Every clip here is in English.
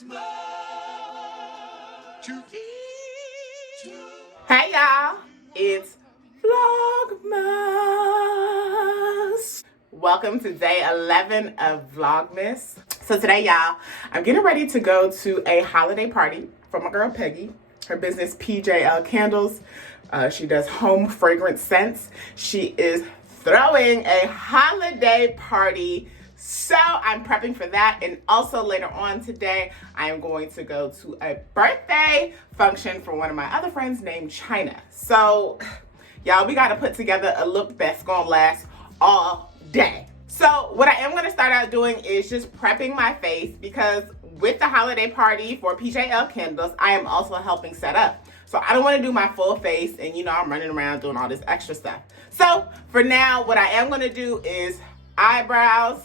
Hey y'all, it's Vlogmas. Welcome to day 11 of Vlogmas. So today, y'all, I'm getting ready to go to a holiday party for my girl Peggy. Her business, PJL Candles. She does home fragrance scents. She is throwing a holiday party. So I'm prepping for that. And also later on today, I am going to go to a birthday function for one of my other friends named China. So y'all, we got to put together a look that's going to last all day. So what I am going to start out doing is just prepping my face, because with the holiday party for PJL Candles, I am also helping set up. So I don't want to do my full face and, you know, I'm running around doing all this extra stuff. So for now, what I am going to do is eyebrows,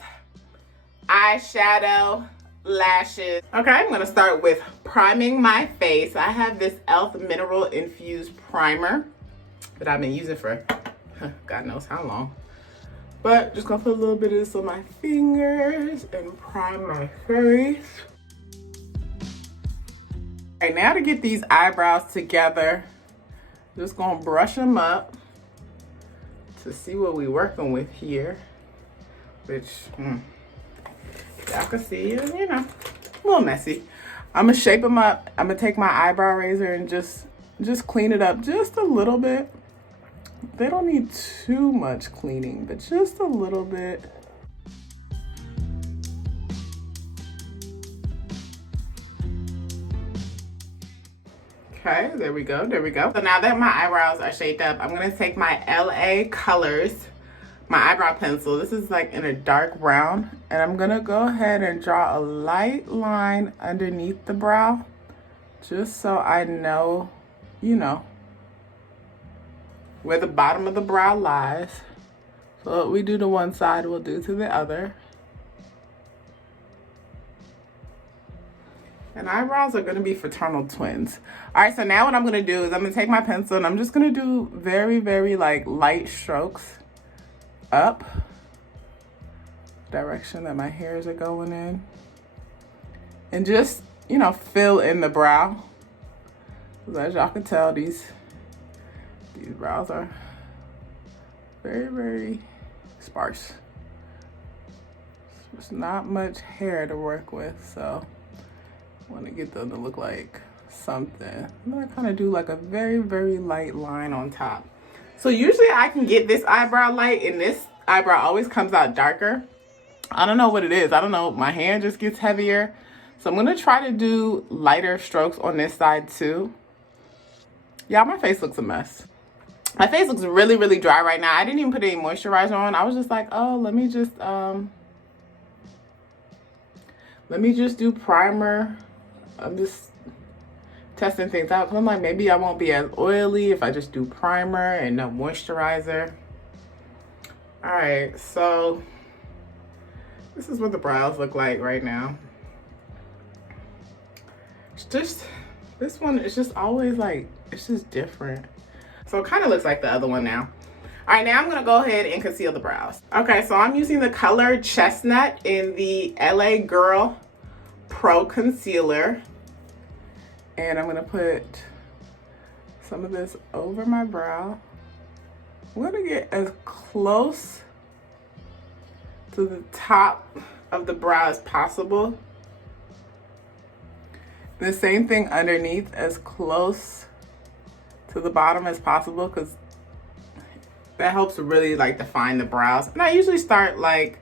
eyeshadow, lashes. Okay, I'm going to start with priming my face. I have this e.l.f. mineral infused primer that I've been using for God knows how long. But just going to put a little bit of this on my fingers and prime my face. All right, now to get these eyebrows together, just going to brush them up to see what we're working with here, which y'all can see, you know, a little messy. I'm gonna shape them up. I'm gonna take my eyebrow razor and just clean it up just a little bit. They don't need too much cleaning, but just a little bit. Okay, there we go, there we go. So now that my eyebrows are shaped up, I'm gonna take my LA Colors, my eyebrow pencil. This is like in a dark brown, and I'm gonna go ahead and draw a light line underneath the brow, just so I know, you know, where the bottom of the brow lies. So what we do to one side, we'll do to the other. And eyebrows are gonna be fraternal twins. All right, so now what I'm gonna do is I'm gonna take my pencil and I'm just gonna do very, very like light strokes up direction that my hairs are going in, and just, you know, fill in the brow. As y'all can tell, these brows are very, very sparse. There's not much hair to work with, so I want to get them to look like something. I'm gonna kind of do like a very, very light line on top. So usually I can get this eyebrow light, and this eyebrow always comes out darker. I don't know what it is. I don't know. My hand just gets heavier. So I'm going to try to do lighter strokes on this side too. Y'all, my face looks a mess. My face looks really, really dry right now. I didn't even put any moisturizer on. I was just like, oh, let me just do primer. I'm just testing things out, because I'm like, maybe I won't be as oily if I just do primer and no moisturizer. All right, so this is what the brows look like right now. It's just, this one is just always like, it's just different. So it kind of looks like the other one now. All right, now I'm gonna go ahead and conceal the brows. Okay, so I'm using the color Chestnut in the LA Girl Pro Concealer. And I'm gonna put some of this over my brow. I'm gonna get as close to the top of the brow as possible. The same thing underneath, as close to the bottom as possible, because that helps really like define the brows. And I usually start like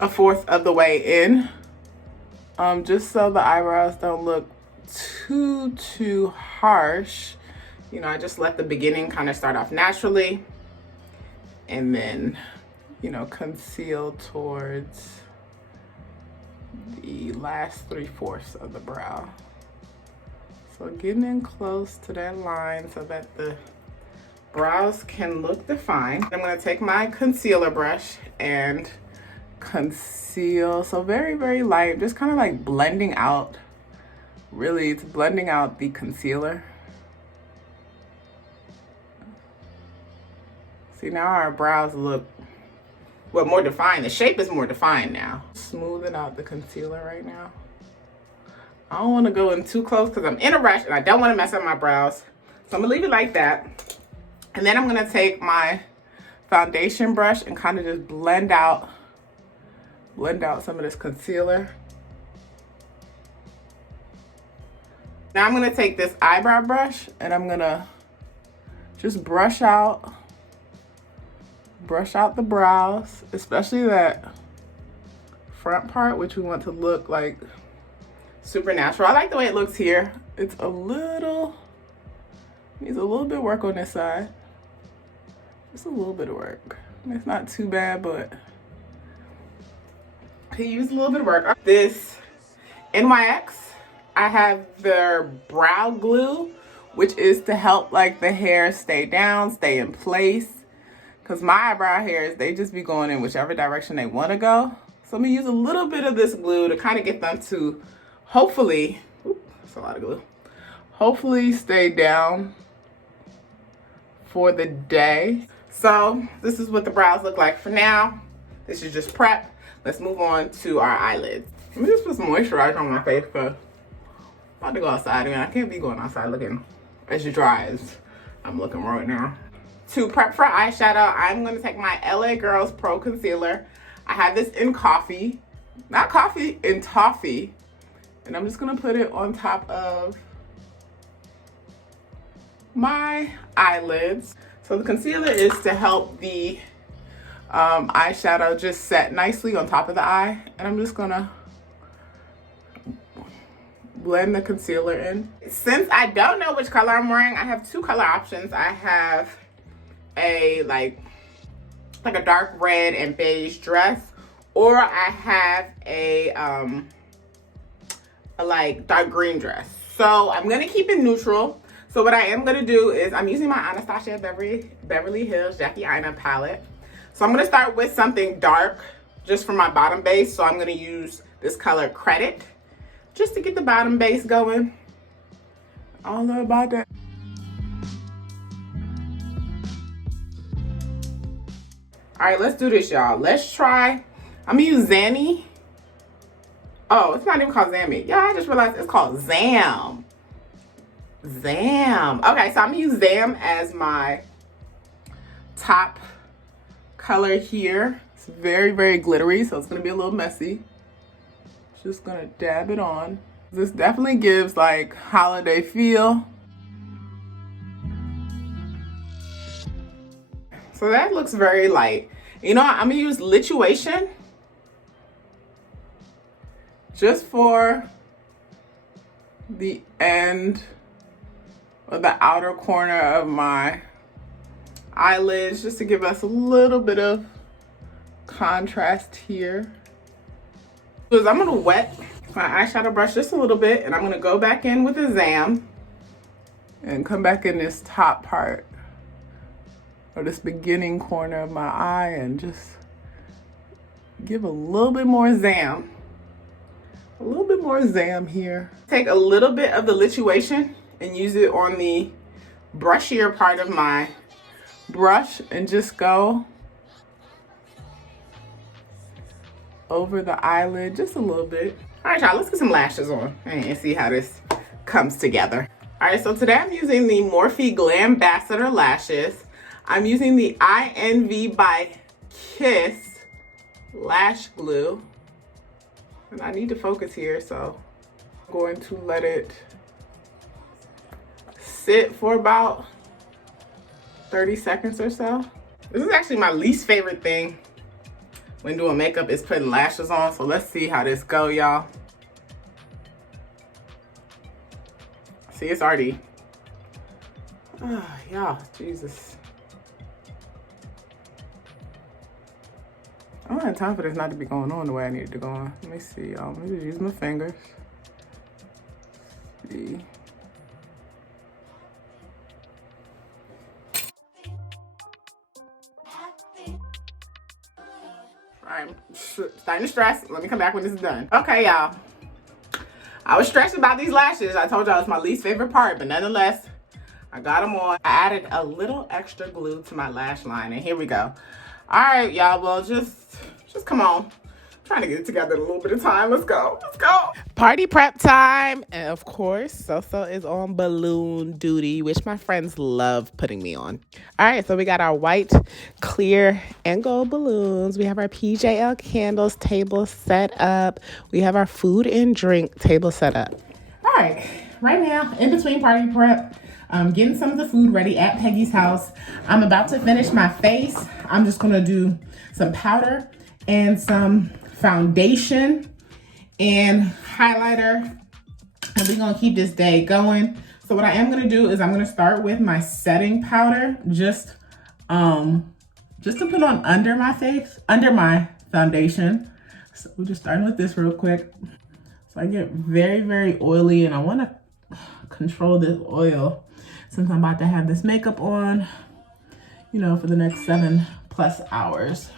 a fourth of the way in, just so the eyebrows don't look too harsh. You know, I just let the beginning kind of start off naturally, and then, you know, conceal towards the last 3/4 of the brow. So getting in close to that line so that the brows can look defined. I'm gonna take my concealer brush and conceal. So very, very light, just kind of like blending out. Really, it's blending out the concealer. See, now our brows look well, more defined. The shape is more defined now. Smoothing out the concealer right now. I don't want to go in too close because I'm in a rush and I don't want to mess up my brows. So I'm gonna leave it like that. And then I'm gonna take my foundation brush and kind of just blend out some of this concealer. Now I'm gonna take this eyebrow brush and I'm gonna just brush out the brows, especially that front part, which we want to look like super natural. I like the way it looks here. It's needs a little bit of work on this side. Just a little bit of work. It's not too bad, but could use a little bit of work. This NYX, I have their brow glue, which is to help like the hair stay down, stay in place. Cause my eyebrow hairs, they just be going in whichever direction they want to go. So I'm gonna use a little bit of this glue to kind of get them to hopefully, that's a lot of glue, hopefully stay down for the day. So this is what the brows look like for now. This is just prep. Let's move on to our eyelids. Let me just put some moisturizer on my face because I'm about to go outside again. I can't be going outside looking as dry as I'm looking right now. To prep for eyeshadow, I'm going to take my LA Girls Pro Concealer. I have this in coffee, not coffee, in toffee. And I'm just going to put it on top of my eyelids. So the concealer is to help the eyeshadow just set nicely on top of the eye. And I'm just going to blend the concealer in. Since I don't know which color I'm wearing, I have two color options. I have a like a dark red and beige dress, or I have a like dark green dress. So I'm gonna keep it neutral. So what I am gonna do is I'm using my Anastasia Beverly Hills Jackie Aina palette. So I'm gonna start with something dark just for my bottom base. So I'm gonna use this color Credit just to get the bottom base going. I don't know about that. All right, let's do this, y'all. Let's try. I'm gonna use Zanny. Oh, it's not even called Zammy. Yeah, I just realized it's called Zam. Zam. Okay, so I'm gonna use Zam as my top color here. It's very, very glittery, so it's gonna be a little messy. Just gonna dab it on. This definitely gives like holiday feel. So that looks very light. You know what? I'm gonna use Lituation just for the end or the outer corner of my eyelids, just to give us a little bit of contrast here. So I'm gonna wet my eyeshadow brush just a little bit, and I'm gonna go back in with the Zam and come back in this top part or this beginning corner of my eye and just give a little bit more Zam. A little bit more Zam here. Take a little bit of the Lituation and use it on the brushier part of my brush and just go over the eyelid just a little bit. All right, y'all, let's get some lashes on and see how this comes together. All right, so today I'm using the Morphe Glambassador lashes. I'm using the INV by Kiss lash glue. And I need to focus here, so I'm going to let it sit for about 30 seconds or so. This is actually my least favorite thing when doing makeup is putting lashes on. So let's see how this go, y'all. See, it's already, y'all, Jesus. I don't have time for this not to be going on the way I need it to go on. Let me see, y'all. Let me just use my fingers. See. I'm starting to stress. Let me come back when this is done. Okay, y'all. I was stressed about these lashes. I told y'all it's my least favorite part, but nonetheless, I got them on. I added a little extra glue to my lash line, and here we go. All right, y'all. Well, just come on. Trying to get it together in a little bit of time. Let's go. Let's go. Party prep time. And of course, So is on balloon duty, which my friends love putting me on. All right, so we got our white, clear, and gold balloons. We have our PJL candles table set up. We have our food and drink table set up. All right, right now, in between party prep, I'm getting some of the food ready at Peggy's house. I'm about to finish my face. I'm just gonna do some powder and some foundation and highlighter, and we're gonna keep this day going. So what I am gonna do is I'm gonna start with my setting powder, just to put on under my face, under my foundation. So we're just starting with this real quick. So I get very, very oily, and I wanna control this oil since I'm about to have this makeup on, you know, for the next 7+ hours.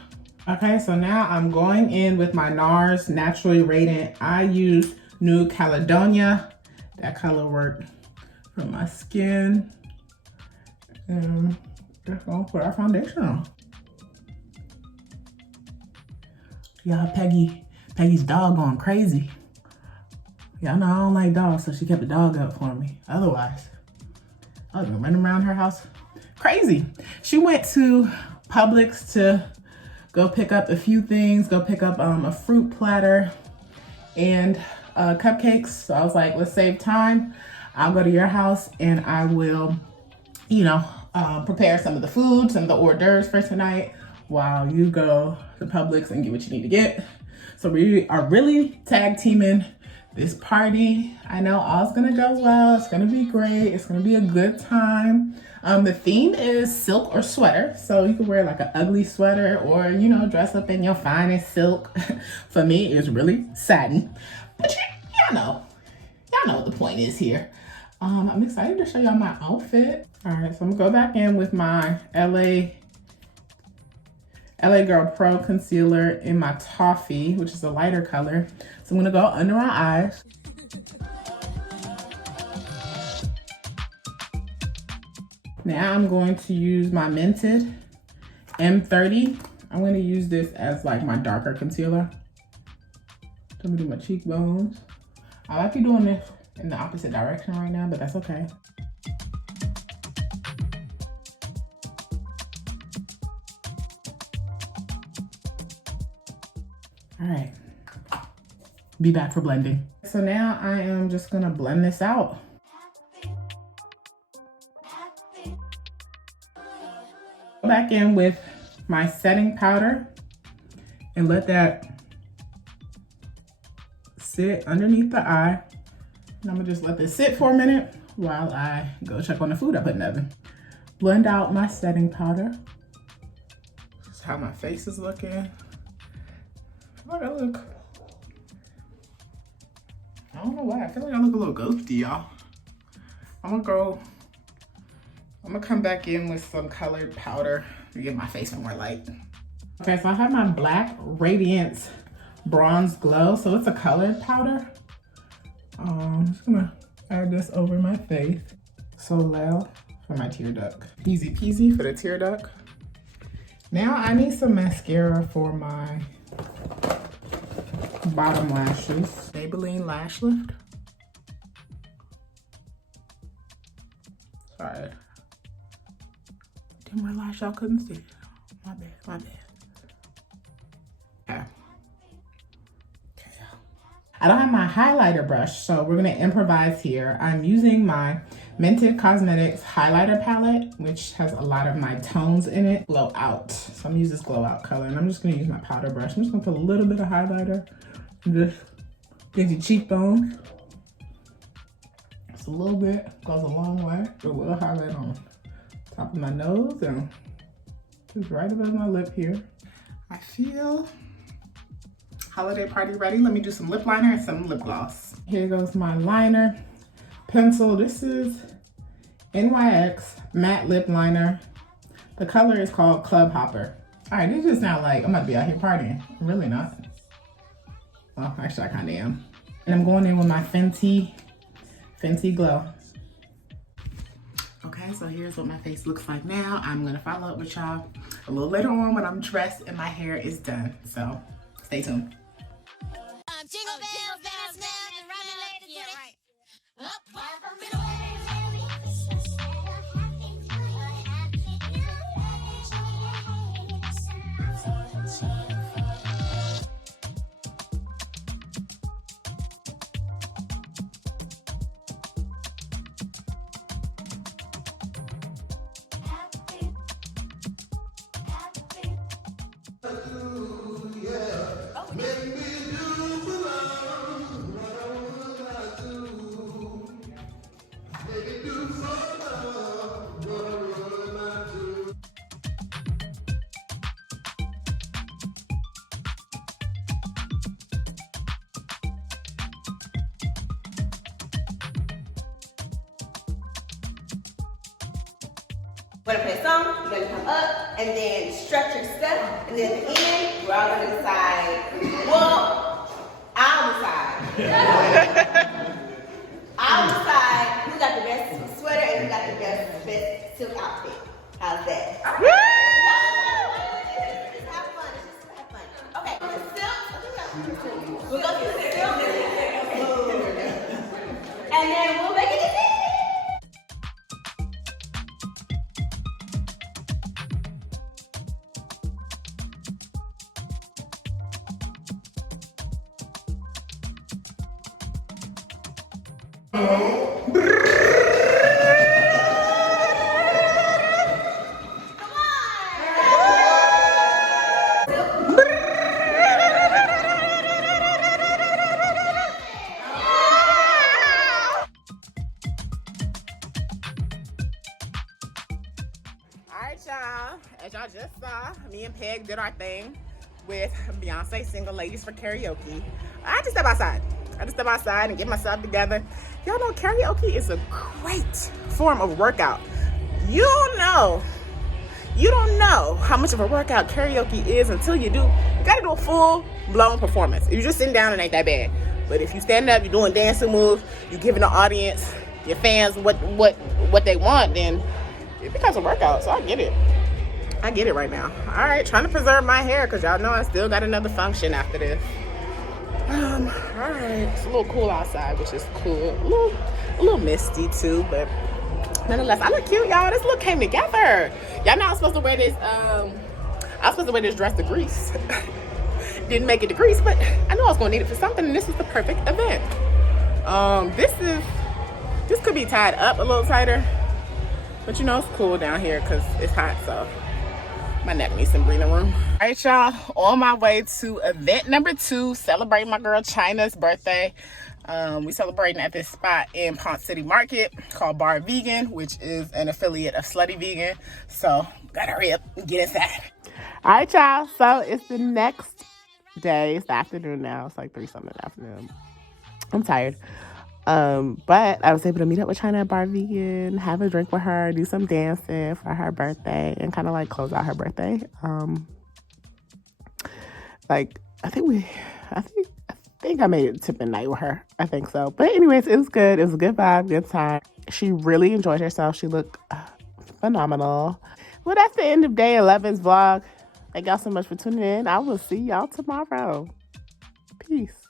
Okay, so now I'm going in with my NARS Naturally Radiant. I use New Caledonia. That color worked for my skin. And just gonna put our foundation on. Y'all, Peggy's dog going crazy. Y'all know I don't like dogs, so she kept the dog up for me. Otherwise, I was running around her house crazy. She went to Publix to go pick up a few things, go pick up a fruit platter and cupcakes. So I was like, let's save time. I'll go to your house and I will, you know, prepare some of the food, some of the hors d'oeuvres for tonight while you go to Publix and get what you need to get. So we are really tag teaming this party. I know all's gonna go well. It's gonna be great. It's gonna be a good time. The theme is silk or sweater. So you can wear like an ugly sweater or, you know, dress up in your finest silk. For me, it's really satin. But y'all know what the point is here. I'm excited to show y'all my outfit. All right, so I'm gonna go back in with my LA Girl Pro Concealer in my Toffee, which is a lighter color. So I'm gonna go under my eyes. Now I'm going to use my Mented M30. I'm gonna use this as like my darker concealer. I'm gonna do my cheekbones. I like you doing this in the opposite direction right now, but that's okay. All right, be back for blending. So now I am just gonna blend this out. Go back in with my setting powder and let that sit underneath the eye. And I'm gonna just let this sit for a minute while I go check on the food I put in the oven. Blend out my setting powder. This is how my face is looking. Look, I don't know why, I feel like I look a little ghosty, y'all. I'm gonna come back in with some colored powder to get my face more light. Okay, so I have my Black Radiance Bronze Glow. So it's a colored powder. I'm just gonna add this over my face. Soleil for my tear duct. Easy peasy for the tear duct. Now I need some mascara for my bottom lashes. Maybelline Lash Lift. Sorry. Dimmer lash, y'all couldn't see. My bad. Okay. I don't have my highlighter brush, so we're gonna improvise here. I'm using my Mented Cosmetics highlighter palette, which has a lot of my tones in it. Glow Out. So I'm gonna use this Glow Out color, and I'm just gonna use my powder brush. I'm just gonna put a little bit of highlighter and just get your cheekbones. Just a little bit, goes a long way. Put a little highlight on top of my nose and just right above my lip here. I feel holiday party ready. Let me do some lip liner and some lip gloss. Here goes my liner pencil. This is NYX matte lip liner. The color is called Club Hopper. All right, this just sounds like I'm about to be out here partying. I'm really not. Well, actually I kind of am. And I'm going in with my Fenty Glow. Okay, so here's what my face looks like now. I'm gonna follow up with y'all a little later on when I'm dressed and my hair is done. So stay tuned. Jingle bells, bells, bells, and running ladies, yeah, right. We're gonna play a song, you're gonna come up and then stretch your stuff, and then at the end, we're all gonna decide, well, I'll decide. I'll decide who got the best sweater and who got the best silk outfit. How's that? Just have fun, just have fun. Okay, silk, we'll go to the silk, and then we'll make a decision. Y'all, as y'all just saw, me and Peg did our thing with Beyonce Single Ladies for Karaoke. I just step outside. And get myself together. Y'all know karaoke is a great form of workout. You don't know how much of a workout karaoke is until you do. You gotta do a full-blown performance. If you're just sitting down, it ain't that bad. But if you stand up, you're doing dancing moves, you're giving the audience, your fans what they want, then it becomes a workout. So I get it right now. All right, trying to preserve my hair because y'all know I still got another function after this. All right, it's a little cool outside, which is cool. A little misty too, but nonetheless, I look cute, y'all. This look came together. Y'all know I was supposed to wear this. I was supposed to wear this dress to Greece. Didn't make it to Greece, but I knew I was gonna need it for something, and this is the perfect event. This could be tied up a little tighter, but you know it's cool down here because it's hot, so my neck needs some breathing room. All right, y'all, on my way to event number 2, celebrating my girl China's birthday. We celebrating at this spot in Ponce City Market called Bar Vegan, which is an affiliate of Slutty Vegan. So gotta hurry up and get inside. All right, y'all, so it's the next day. It's the afternoon now. It's like 3-something in the afternoon. I'm tired. But I was able to meet up with China at Bar Vegan, have a drink with her, do some dancing for her birthday, and kind of like close out her birthday. I think I made it to midnight with her. I think so. But anyways, it was good. It was a good vibe, good time. She really enjoyed herself. She looked phenomenal. Well, that's the end of day 11's vlog. Thank y'all so much for tuning in. I will see y'all tomorrow. Peace.